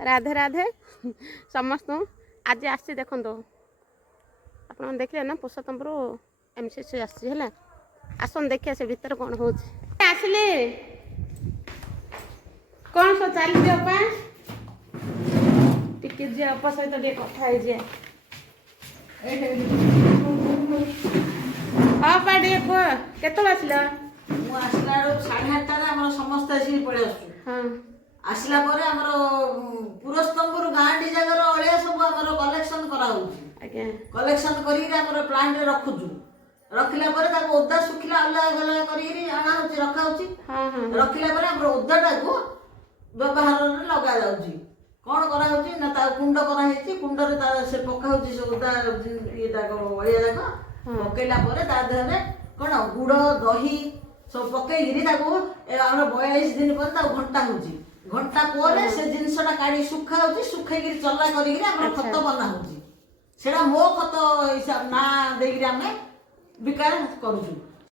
राधे राधे समस्त आज आसी देखो आप देखिए ना पुरुषोत्तमपुर एमसीसी आसी आसन देखिए से भीतर कौन हो आसिले कौन सब चलती अपा टिके जे अपा सहित कथा है जे अपा टे कह केत आसला आसला 8:30 समस्त आसिक पड़े हाँ आसला पुरस्तंपुर गाँ टी जगार अलिया सब आम कलेक्शन कलेक्शन कर प्लांट रखुचु रखिला ओदा सुखिला अलग अलग कर रखा रखिला ओदाटा को व्यवहार लगा कौन करा कुंड कराई कुंड से पका से ओदा ये अलिया जाक पकईला देहरे कौन गुड़ दही सब पकईकि 42 दिन पर घंटा हो घंटा पर से जिनसटा काढ़ी सुखा सुखई चला कर खत बना हो मो खत हिसाब ना देकर आम विकार करुचु